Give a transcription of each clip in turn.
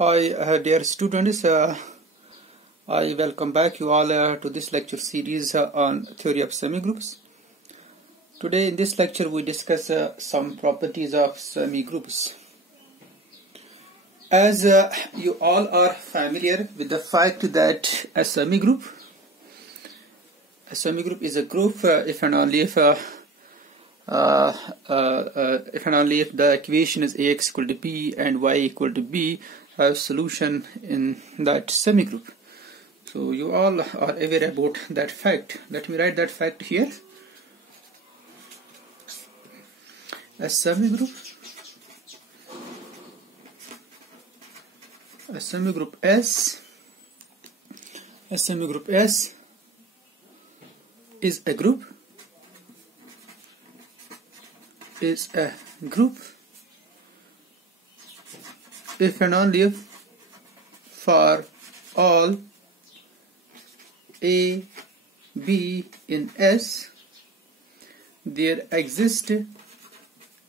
Hi, dear students. I welcome back you all to this lecture series on theory of semigroups. Today in this lecture we discuss some properties of semigroups. As you all are familiar with the fact that a semigroup is a group if and only if the equation is ax equal to b and y equal to b have solution in that semigroup. So you all are aware about that fact. Let me write that fact here. A semigroup S is a group if and only if for all A, B in S there exist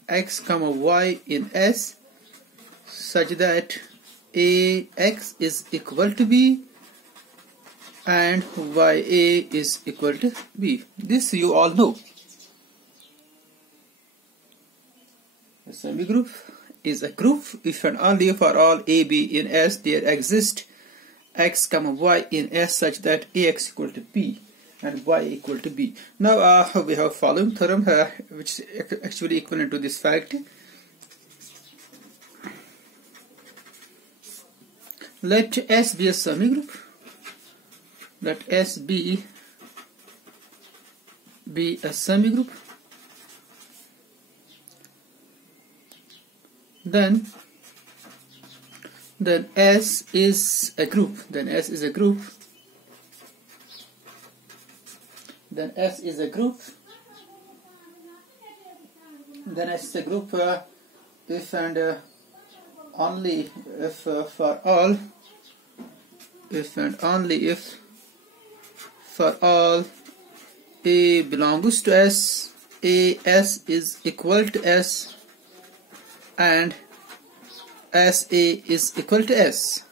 x, y in S such that Ax is equal to B and Ya is equal to B. This you all know. A semigroup is a group if and only for all A, B in S there exist x, y in S such that Ax equal to B and Y equal to B. Now we have following theorem which is actually equivalent to this fact. Let S be a semigroup. Let S be a semigroup. Then S is a group. Then S is a group if and only if for all A belongs to S, AS is equal to S and SA is equal to S.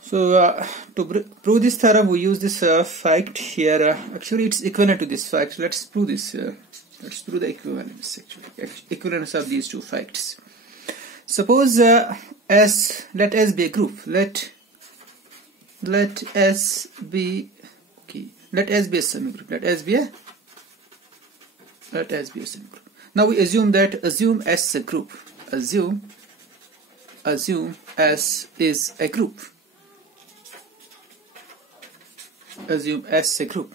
So to prove this theorem we use this fact here. Actually it's equivalent to this fact. Let's prove this. Let's prove the equivalence, equivalence of these two facts. Suppose let S be a group. Let S be a semigroup. Let S be a semigroup. Now we assume S is a group. Assume S is a group. Assume S is a group.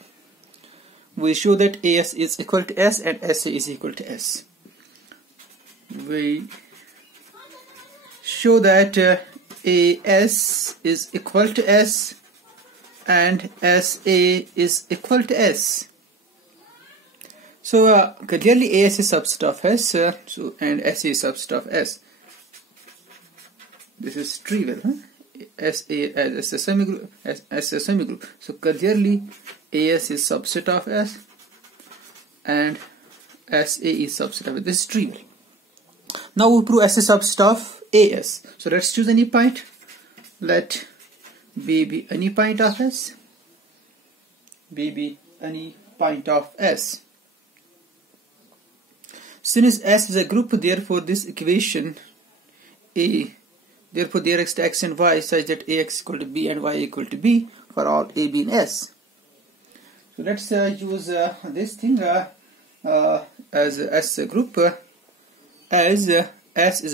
We show that AS is equal to S and SA is equal to S. We show that AS is equal to S and SA is equal to S. So clearly AS is subset of S and SA is subset of S. This is trivial, huh? SA as a semigroup. So clearly AS is subset of S and SA is subset of S. This is trivial. Now we prove S is subset of AS. So let's choose any point. Let B be any point of S. B be any point of S. Since S is a group, therefore this equation therefore there exists x and y such that Ax equal to B and Y equal to B for all A, B in S. So let's use this thing as S a group. As S is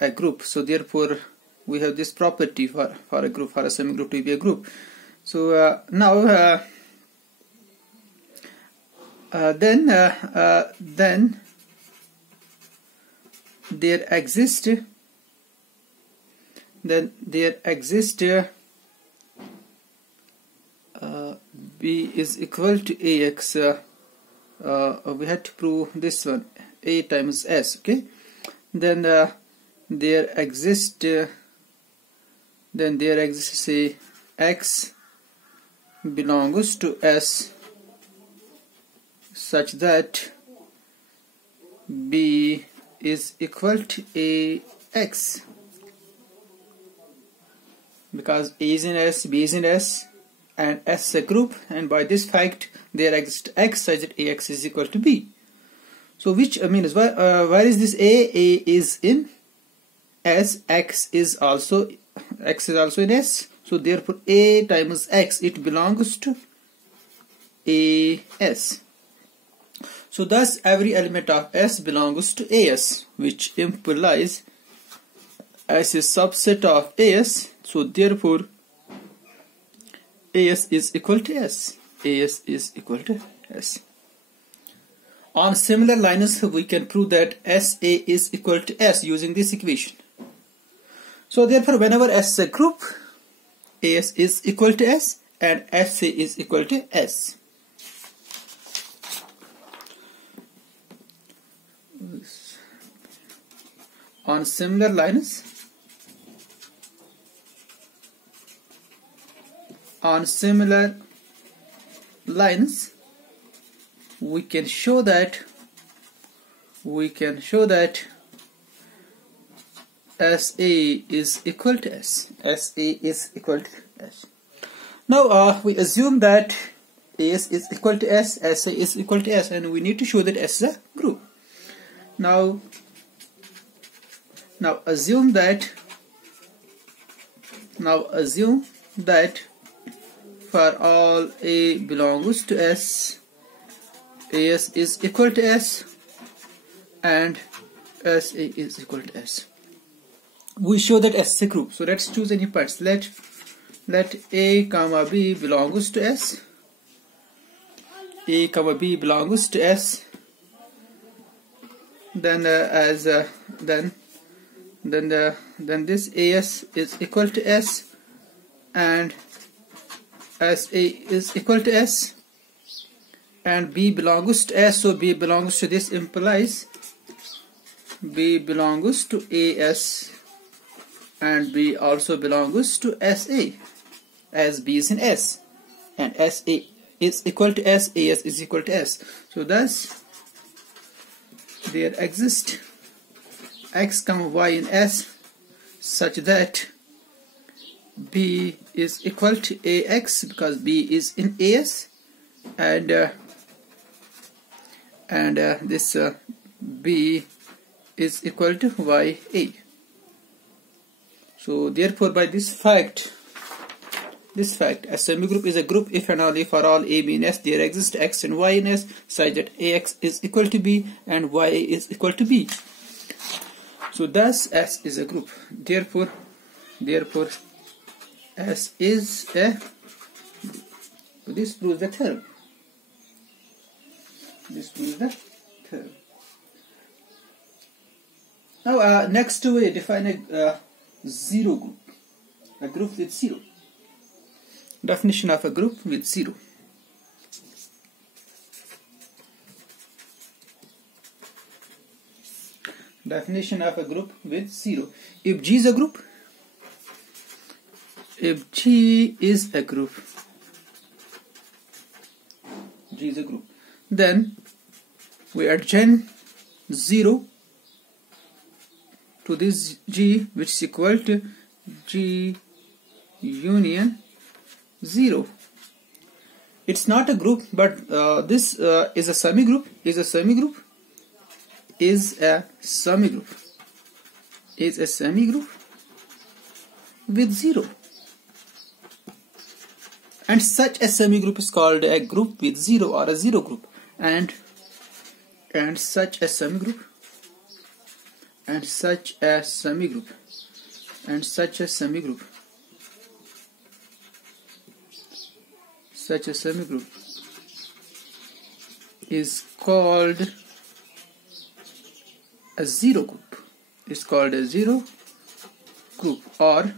a group, so therefore we have this property for a group, for a semigroup to be a group. So now then there exists B is equal to Ax. We had to prove this one, A times S. Okay. Then there exists say x belongs to S such that B is equal to AX, because A is in S, B is in S, and S is a group, and by this fact there exists X such that AX is equal to B. So which means where is this A? A is in S, X is also in S. So therefore A times X, it belongs to AS. So thus every element of S belongs to AS, which implies S is subset of AS. So therefore AS is equal to S. AS is equal to S. On similar lines, we can prove that SA is equal to S using this equation. So therefore whenever S is a group, AS is equal to S and SA is equal to S. On similar lines, we can show that SA is equal to S. SA is equal to S. Now we assume that AS is equal to S, SA is equal to S, and we need to show that S is a group. Now assume that for all A belongs to S, AS is equal to S and SA is equal to S. We show that S is a group. So let's choose any parts. Let A comma B belongs to S. A comma B belongs to S. Then this AS is equal to S and SA is equal to S, and B belongs to S, so B belongs to this implies B belongs to AS and B also belongs to SA, as B is in S and SA is equal to S, AS is equal to S. So thus there exists X comma Y in S such that B is equal to AX because B is in AS, and this B is equal to YA. So therefore by this fact a semigroup is a group if and only for all A, B in S there exists X and Y in S such that AX is equal to B and YA is equal to B. So thus S is a group. Therefore S is a, this proves the theorem. Now next we define a zero group, a group with zero. Definition of a group with zero. Definition of a group with zero. If G is a group, then we adjoin 0 to this G, which is equal to G union 0. It's not a group, but this is a semigroup. Is a semigroup with 0. And such a semigroup is called a group with 0 or a zero group. And such a semigroup is called a zero group. It's called a zero group or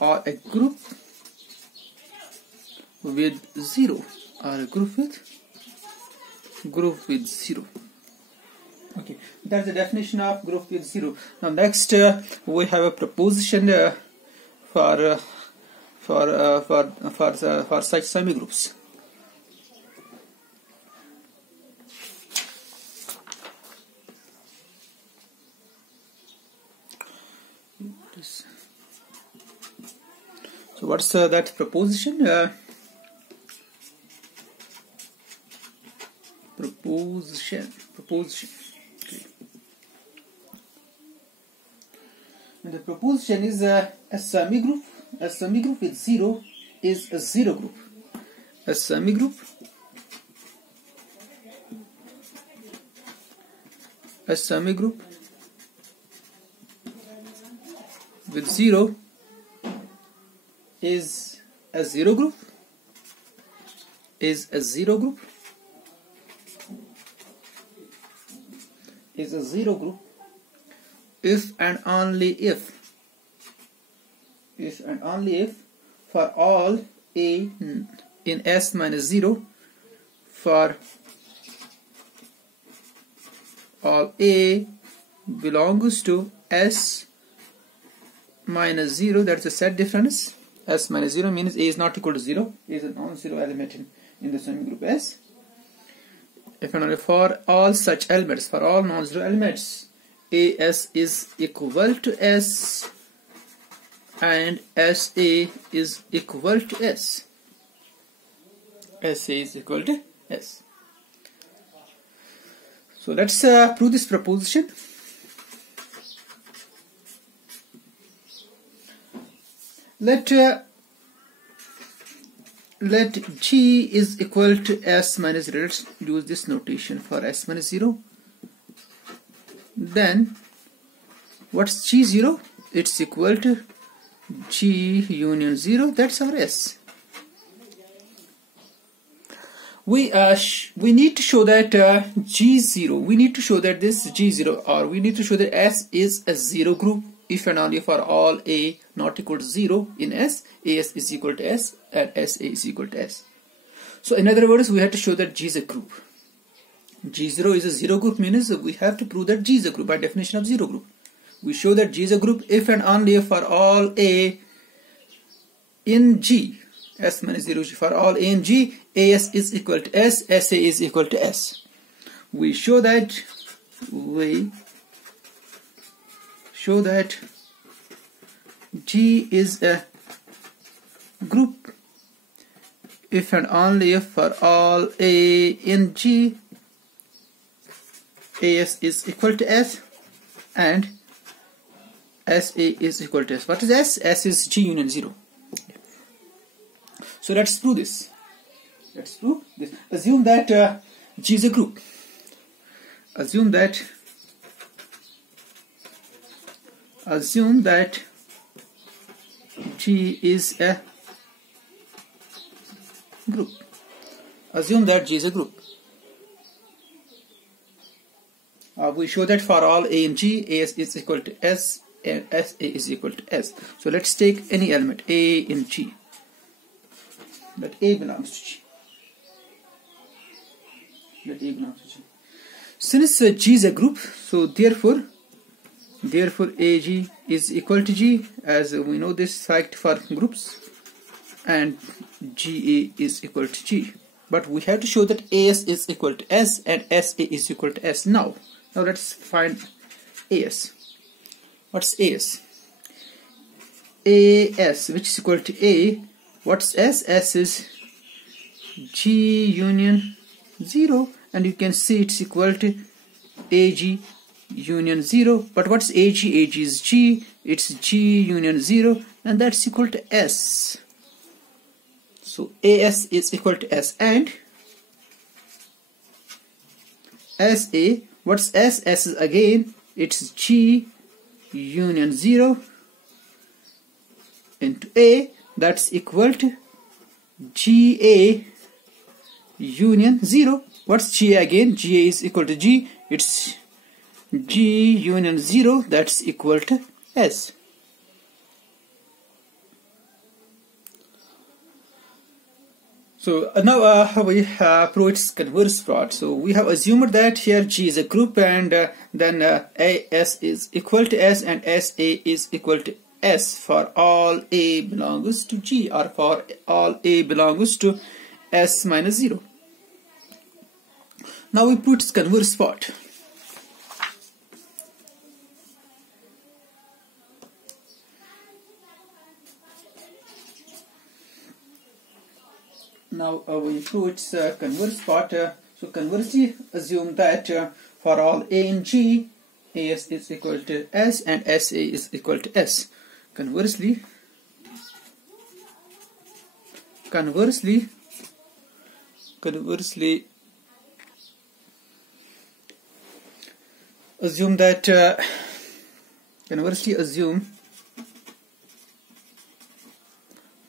a group with 0 or a group with 0. Okay, that's the definition of group with 0. Now next we have a proposition for such semigroups. So what's that proposition? Proposition. Okay. And the proposition is a semigroup. A semigroup with 0 is a zero group. A semigroup. A semigroup with 0 is a zero group. Is a zero group. Is a zero group if and only if for all a in S minus 0, for all a belongs to S minus 0, that's a set difference. S minus 0 means A is not equal to 0, A is a non-zero element in the semigroup S. If and only for all such elements, for all non-zero elements, AS is equal to S and SA is equal to S. SA is equal to S. So let's prove this proposition. Let G is equal to S minus 0. Let's use this notation for S minus 0. Then what's G0? It's equal to G union 0. That's our S. We need to show that G0. We need to show that this G0, or we need to show that S is a zero group if and only for all A not equal to 0 in S, AS is equal to S and SA is equal to S. So in other words, we have to show that G is a group. G0 is a zero group means we have to prove that G is a group by definition of zero group. We show that G is a group if and only for all A in G, S minus 0, for all A in G, AS is equal to S, SA is equal to S. We show that G is a group if and only if for all A in G, AS is equal to S and SA is equal to S. What is S? S is G union 0. So let's prove this. Assume that G is a group. Assume that G is a group. Assume that G is a group. We show that for all A in G, AS is equal to S and SA is equal to S. So let's take any element A in G. Let A belongs to G. Since G is a group, so therefore AG is equal to G, as we know this fact for groups, and GA is equal to G. But we have to show that AS is equal to S and SA is equal to S. Now let's find AS. What's AS? AS, which is equal to A. What's S? S is G union 0, and you can see it's equal to AG union 0. But what's AG? AG is G, it's G union 0, and that's equal to S. So AS is equal to S, and SA, what's S? S is again, it's G union 0 into A, that's equal to GA union 0. What's GA again? GA is equal to G, it's G union 0, that's equal to S. So now we prove its converse plot. So we have assumed that here G is a group, and then AS is equal to S and SA is equal to S for all A belongs to G, or for all A belongs to S minus 0. Now we put its converse plot. Now we prove its converse part. So conversely, assume that for all A in G, AS is equal to S and SA is equal to S. Conversely, assume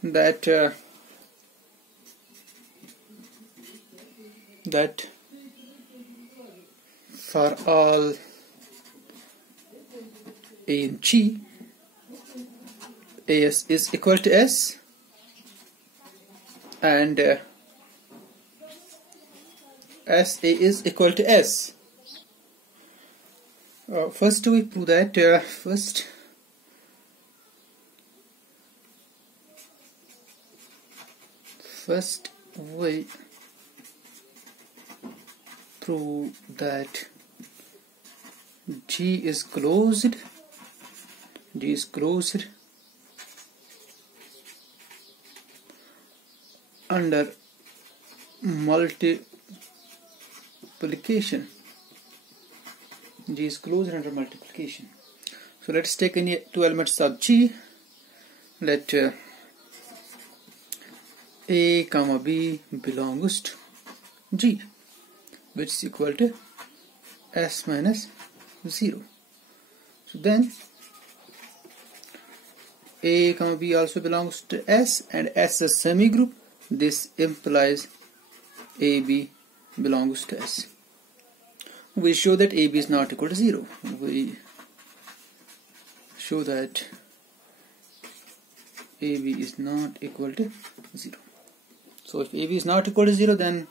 that that for all A in G, AS is equal to S and SA is equal to S. First we prove that first we prove that G is closed under multiplication. G is closed under multiplication. So let's take any two elements of G. Let A comma B belongs to G, which is equal to S minus 0. So then A comma B also belongs to S, and S is a semigroup. This implies AB belongs to S. We show that AB is not equal to 0. We show that AB is not equal to 0. So if AB is not equal to 0, then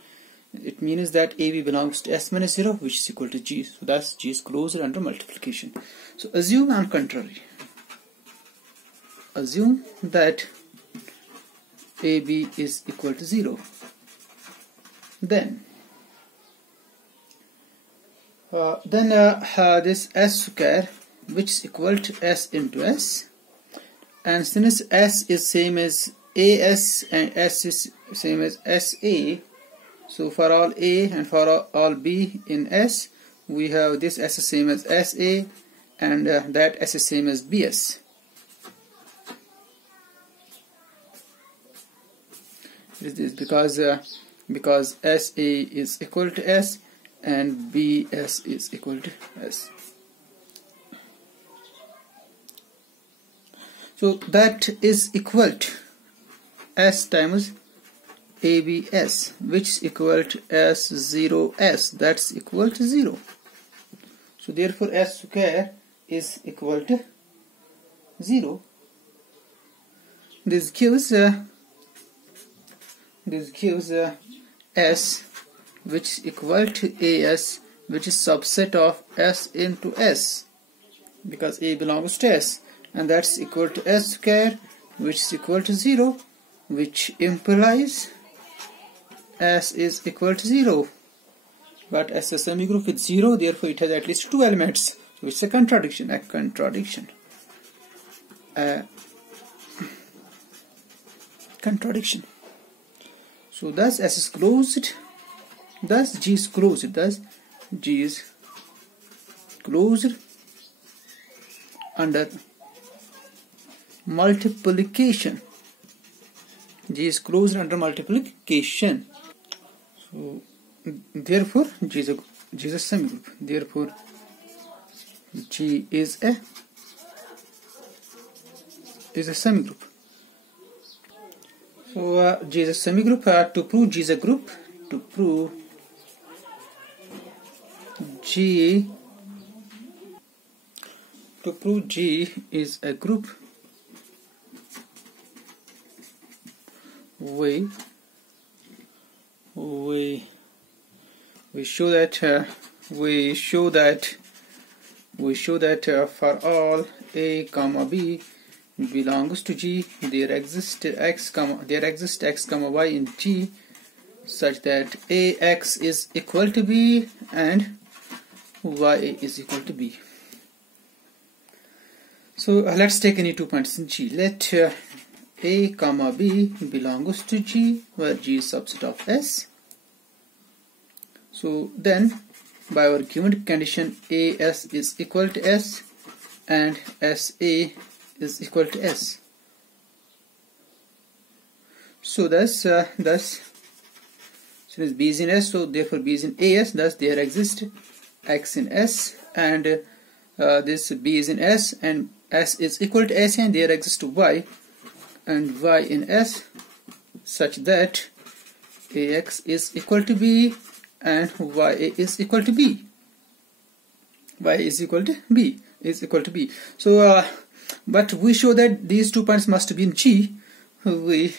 it means that AB belongs to S minus 0, which is equal to G. So thus G is closed under multiplication. So assume on contrary. Assume that AB is equal to 0. Then this S square, which is equal to S into S, and since S is same as AS and S is same as SA, so for all A and for all B in S, we have this S is same as SA and that S is same as BS. It is because SA is equal to S and BS is equal to S. So that is equal to S times ABS, which is equal to S0S. That's equal to 0. So therefore S square is equal to 0. This gives S, which is equal to AS, which is subset of S into S, because A belongs to S, and that's equal to S square, which is equal to 0, which implies S is equal to 0. But S is a semigroup with 0, therefore it has at least two elements, which is a contradiction. So thus S is closed, thus G is closed, under multiplication. G is closed under multiplication. So therefore G is a semigroup. Therefore G is a semigroup. So G is a semigroup. To prove G is a group, G is a group, we show that for all A comma B belongs to G, there exists x comma y in G, such that AX is equal to B and Y is equal to B. So let's take any 2 points in G. Let A comma B belongs to G, where G is subset of S. So then, by our given condition, AS is equal to S and SA is equal to S. So thus since B is in S, so therefore B is in AS, thus there exists X in S, and this B is in S, and S is equal to S, and there exists Y and Y in S, such that AX is equal to B and YA is equal to B. Y is equal to B, is equal to B. So but we show that these 2 points must be in G. We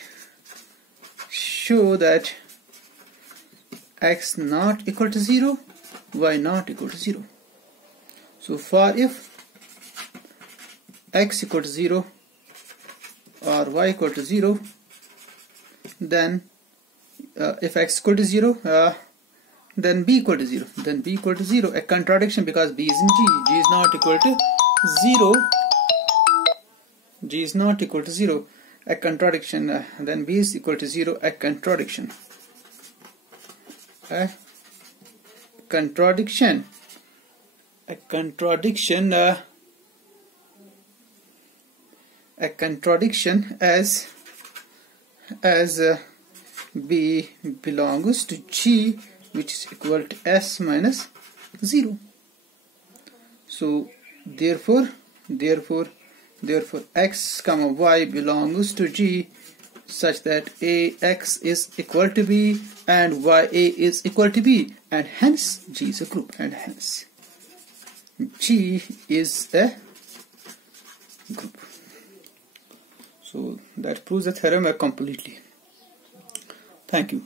show that X not equal to 0, Y not equal to 0. So for if X equal to 0 or Y equal to 0, then if X equal to 0, then B equal to 0. Then B equal to 0, a contradiction, because B is in G. G is not equal to 0. G is not equal to 0. A contradiction. Then B is equal to 0. A contradiction. A contradiction. A contradiction. A contradiction as B belongs to G, which is equal to S minus 0. So therefore X comma Y belongs to G, such that AX is equal to B and YA is equal to B, and hence G is a group, and hence G is a group. So that proves the theorem completely. Thank you.